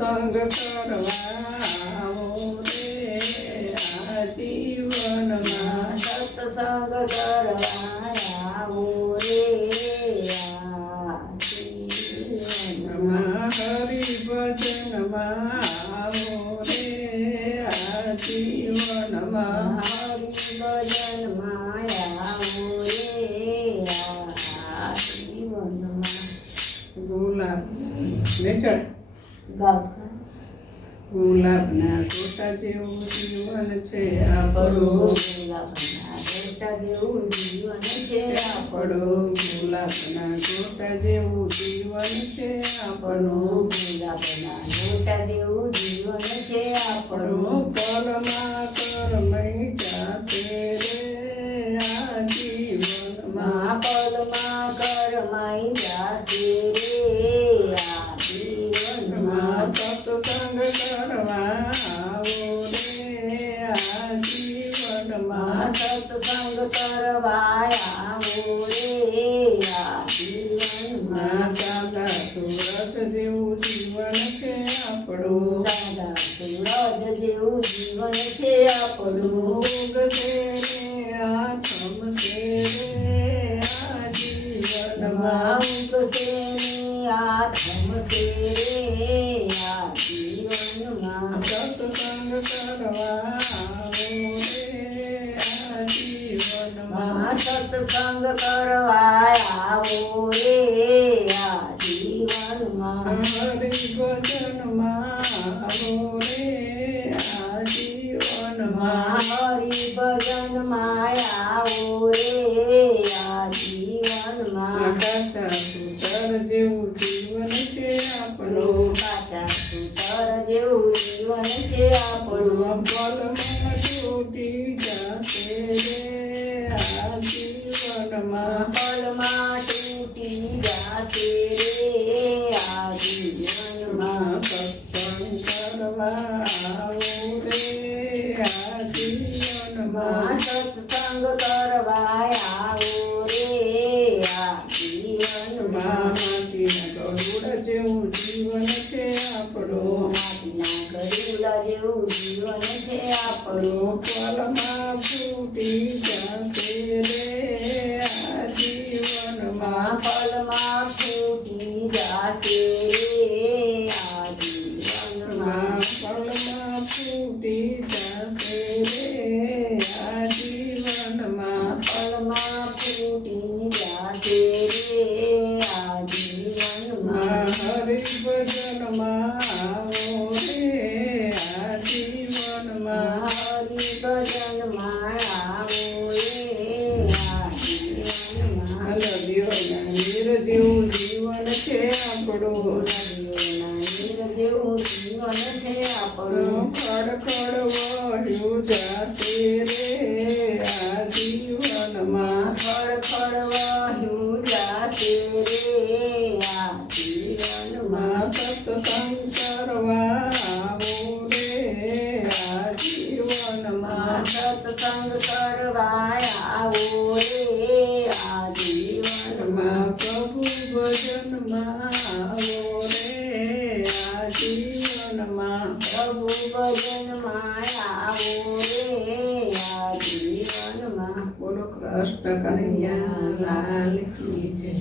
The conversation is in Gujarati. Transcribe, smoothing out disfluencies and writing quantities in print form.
સત્સંગ કરવા આવો રે આ જીવનમાં સત્સંગ કરવા આવો રે આ જીવનમાં હરિ ભજનમાં આવો રે આ જીવનમાં હરિ ભજનમાં આવો રે આ જીવનમાં ગુલાબ નેચર ગાતા ગુલાબના ગોટા જેવું જીવન છે આપણું ગુલાબના ગોટા જેવું જીવન છે આપણું ગુલાબના ગોટા જેવું જીવન છે આપણું પલમાં કરમઈ જાશે રે આ જીવનમાં પલમાં કરમાઈ જાશે રે આ જીવનમાં સત્સંગ કરવા આવો રે આ જીવનમાં સત્સંગ કરવા આવો રે આ જીવનમાં દાદા સુરત જેવું જીવન છે આપણું દાદા સૂરજ જેવું જીવન છે આપણું ઉગશે રે આથમ છે રે આ જીવનમાં ઉગશે ને આ થમશે રે આ જીવનમાં સત્સંગ કરવા આવો રે આ જીવનમાં સત્સંગ કરવા આવો રે આ જીવનમાં હરિ ભજનમાં આવો રે આ જીવનમાં હરિ ભજનમાં આવો રે આ જીવનમાં કાચા સૂતર જેવું જીવન છે આપણું કાચા સૂતર જેવું જીવન છે આપણું પલમાં તૂટી જશે રે આ જીવનમાં પલમાં તૂટી જાશે રે આ જીવનમાં સત્સંગ કરવા આવો રે આ જીવનમાં સત્સંગ કરવા આવો રે આ જીવનમાં માટીના ગરુડ જેવું જીવન છે આપણું માટીના ગરુડા જેવું જીવન છે આપણું પલમાં ફૂટી જશે રે આ જીવનમાં પલમાં ફૂટી જાશે રે આ જીવનમાં પલમાં ફૂટી જશે રે આ જીવનમાં પલમાં ફૂટી જાશે રે આ જીવનમાં હરિ ભજનમાં આવો રે આ જીવનમાં હરિ ભજનમાં આવો રે આ જીવનમાં નદીઓના નીર જેવું જીવન છે આપણું નદીઓના નીર જેવું જીવન છે આપણું ખડખડ વહ્યું જાશે રે આ જીવનમાં ખડખડ વહ્યું જાશે રે આ જીવનમાં સત્સંગ કરવા આવો રે આ જીવનમાં સત્સંગ કરવા આવો રે આ જીવનમાં પ્રભુ ભજનમાં આવો રે આ જીવનમાં પ્રભુ ભજનમાં આવો રે આ જીવનમાં બોલો કૃષ્ણ કનૈયા લાલ કી જય.